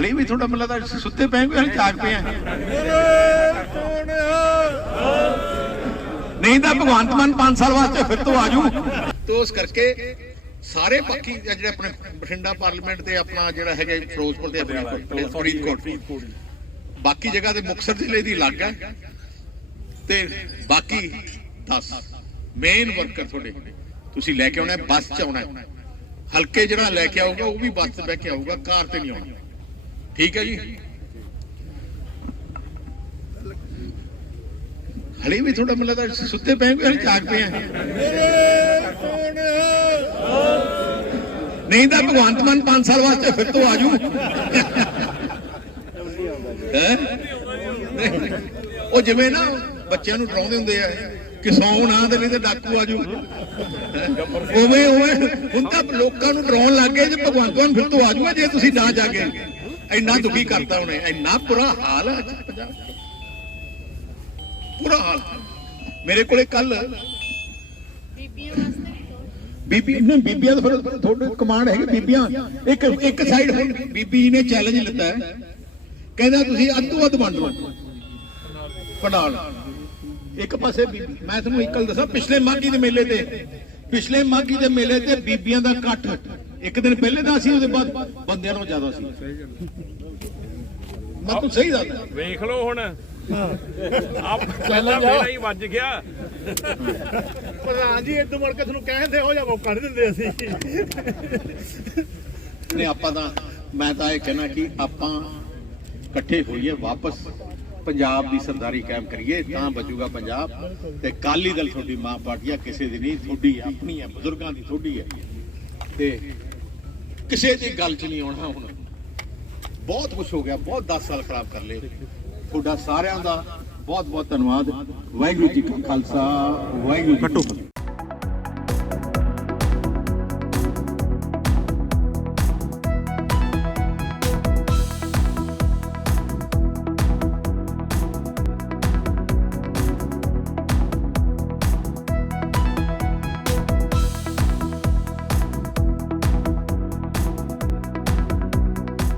ਹਲੇ ਵੀ ਤੁਹਾਡਾ ਮਤਲਬ ਤਾਂ ਸੁੱਤੇ ਪਏ ਹੋ ਹਲੇ ਜਾਗ ਪਏ ਨਹੀਂ ਤਾਂ ਭਗਵੰਤ ਮਾਨ 5 ਸਾਲ ਵਾਸਤੇ ਫਿਰ ਤੋਂ ਆਜੂ। ਤੋ ਉਸ ਕਰਕੇ ਸਾਰੇ ਪੱਖੀ ਜਿਹੜੇ ਆਪਣੇ ਬਠਿੰਡਾ ਪਾਰਲੀਮੈਂਟ ਤੇ ਆਪਣਾ ਜਿਹੜਾ ਹੈਗਾ ਫਿਰੋਜ਼ਪੁਰ ਤੇ ਆਪਣੀ ਫਰੀਦਕੋਟ ਬਾਕੀ ਜਗ੍ਹਾ ਤੇ ਮੁਕਤਸਰ ਜ਼ਿਲ੍ਹੇ ਦੀ ਅਲੱਗ ਹੈ। ਤੇ ਬਾਕੀ 10 ਮੇਨ ਵਰਕਰ ਤੁਹਾਡੇ। ਤੁਸੀਂ ਲੈ ਕੇ ਆਉਣਾ ਬੱਸ ਚ ਆਉਣਾ ਹਲਕੇ ਜਿਹੜਾ ਲੈ ਕੇ ਆਊਗਾ, ਉਹ ਵੀ ਬੱਸ ਤੇ ਬਹਿ ਕੇ ਆਊਗਾ, ਕਾਰ ਤੇ ਨਹੀਂ ਆਉਣਾ। ਠੀਕ ਹੈ ਜੀ? ਹਲੇ ਵੀ ਥੋੜਾ ਮਤਲਬ ਸੁੱਤੇ ਪਏ ਹੋ ਹਲੇ ਜਾਗ ਪਏ ਆ। ਨਹੀਂ ਤਾਂ ਭਗਵੰਤ ਮਾਨ 5 ਸਾਲ ਵਾਸਤੇ ਫਿਰ ਤੋਂ ਆਜੂ। ਹੈਂ? ਉਹ ਜਿਵੇਂ ਨਾ ਬੱਚਿਆਂ ਨੂੰ ਡਰਾਉਂਦੇ ਹੁੰਦੇ ਆ, ਕਿ ਸੌਂ ਨਾ ਤੇ ਨਹੀਂ ਤੇ ਡਾਕੂ ਆਜੂ। ਉਵੇਂ ਉਵੇਂ ਹੁਣ ਤਾਂ ਲੋਕਾਂ ਨੂੰ ਡਰਾਉਣ ਲੱਗ ਗਏ, ਜੇ ਭਗਵੰਤ ਮਾਨ ਫਿਰ ਤੋਂ ਆਜੂਗਾ, ਜੇ ਤੁਸੀਂ ਨਾ ਜਾਗੇ। ਇੰਨਾ ਦੁਖੀ ਕਰਤਾ ਉਹਨੇ ਇੰਨਾ ਬੁਰਾ ਹਾਲ ਹੈ ਅੱਜ ਪੰਜਾਬ। ਬੁਰਾ ਹਾਲ ਮੇਰੇ ਕੋਲੇ ਕੱਲ ਬੀਬੀਆਂ ਵਾਸਤੇ। ਬੀਬੀ ਨੇ ਬੀਬੀਆਂ ਦਾ ਫਿਰ ਤੁਹਾਡੇ ਕਮਾਂਡ ਹੈਗੇ ਬੀਬੀਆਂ। ਇੱਕ ਇੱਕ ਸਾਈਡ ਹੁਣ ਬੀਬੀ ਨੇ ਚੈਲੰਜ ਲਿੱਤਾ ਕਹਿੰਦਾ ਤੁਸੀਂ ਅੱਧੋ ਅੱਧ ਵੰਡ ਲਓ। ਪੰਡਾਲ ਇੱਕ ਪਾਸੇ ਬੀਬੀ ਮੈਂ ਤੁਹਾਨੂੰ ਇੱਕ ਗੱਲ ਦੱਸਾਂ ਪਿਛਲੇ ਮਾਘੀ ਦੇ ਮੇਲੇ ਤੇ ਪਿਛਲੇ ਮਾਘੀ ਦੇ ਮੇਲੇ ਤੇ ਬੀਬੀਆਂ ਦਾ ਇਕੱਠ ਇੱਕ ਦਿਨ ਪਹਿਲੇ ਦਾ ਸੀ ਉਹਦੇ ਬਾਅਦ ਬੰਦਿਆਂ ਨਾਲੋਂ ਜ਼ਿਆਦਾ ਸੀ। ਮੈਂ ਤੁਹਾਨੂੰ ਸਹੀ ਦੱਸਦਾ। ਵੇਖ ਲਓ ਹੁਣ। ਆਪ ਪਹਿਲਾਂ ਮੇਰਾ ਹੀ ਵੱਜ ਗਿਆ। ਪ੍ਰਧਾਨ ਜੀ ਇਦੋਂ ਮੁੜ ਕੇ ਤੁਹਾਨੂੰ ਕਹਿੰਦੇ ਹੋ ਜਾ ਮੌਕਾ ਨਹੀਂ ਦਿੰਦੇ ਅਸੀਂ। ਨੇ ਆਪਾਂ ਤਾਂ ਮੈਂ ਤਾਂ ਇਹ ਕਹਿਣਾ ਕਿ ਆਪਾਂ ਇਕੱਠੇ ਹੋਈਏ ਵਾਪਸ ਪੰਜਾਬ ਦੀ ਸਰਦਾਰੀ ਕਾਇਮ ਕਰੀਏ ਤਾਂ ਬਚੂਗਾ ਪੰਜਾਬ। ਤੇ ਕਾਲੀ ਦਲ ਤੁਹਾਡੀ ਮਾਂ ਪਾਰਟੀ ਆ ਕਿਸੇ ਦੀ ਨਹੀਂ ਤੁਹਾਡੀ ਆਪਣੀ ਹੈ ਬਜ਼ੁਰਗਾਂ ਦੀ ਤੁਹਾਡੀ ਹੈ ਤੇ ਕਿਸੇ ਦੀ ਗੱਲ 'ਚ ਨਹੀਂ ਆਉਣਾ ਹੁਣ। ਬਹੁਤ ਕੁਝ ਹੋ ਗਿਆ, ਬਹੁਤ 10 ਸਾਲ ਖਰਾਬ ਕਰ ਲਏ। ਤੁਹਾਡਾ ਸਾਰਿਆਂ ਦਾ ਬਹੁਤ ਬਹੁਤ ਧੰਨਵਾਦ। ਵਾਹਿਗੁਰੂ ਜੀ ਕਾ ਖਾਲਸਾ, ਵਾਹਿਗੁਰੂ ਜੀ ਫਤਿਹ।